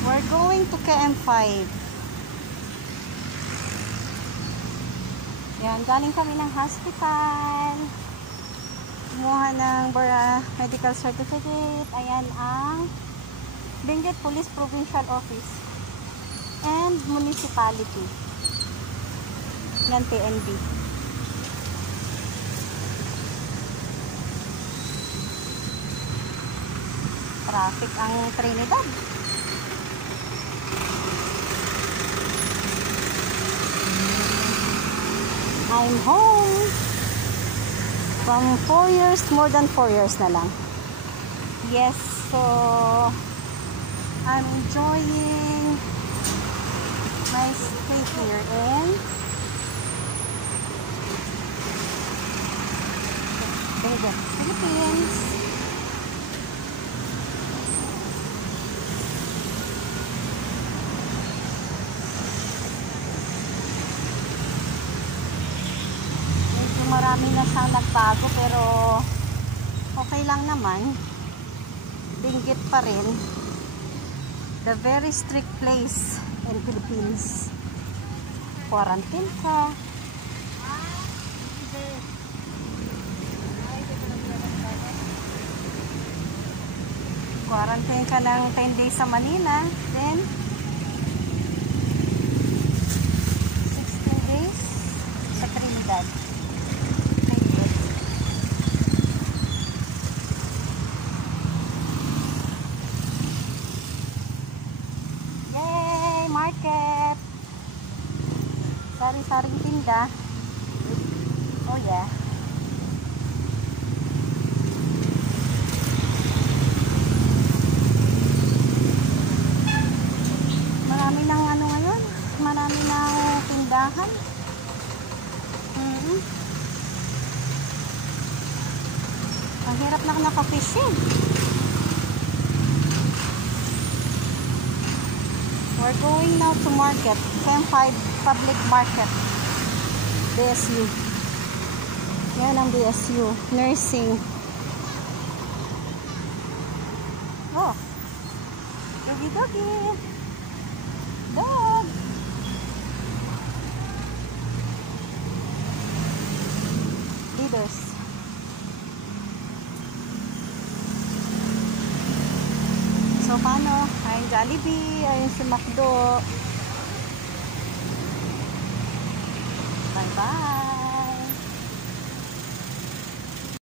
We're going to KM5. Yan, galing kami ng hospital. Kumuha ng medical certificate. Ayan ang Benguet Police Provincial Office and Municipality. Yan, PNB. Traffic ang Trinidad. I'm home from 4 years, more than 4 years na lang. Yes, so I'm enjoying my stay here in Benguet, Philippines. Marami na siyang nagbago pero okay lang naman. Benguet pa rin. The very strict place in Philippines. Quarantine ka. Quarantine ka ng 10 days sa Manila. Then 16 days sa Trinidad. Market. Sari-saring tinda. Oh yeah. Marami ng ano ngayon. Marami ng tindahan. Ang hirap na nakapishing. We're going now to market, KM5 Public Market, BSU. Yan ang BSU, nursing. Oh, doggy doggy, dog. Leaders. So, paano? Ayun Jollibee, ayun si McDo. Bye-bye!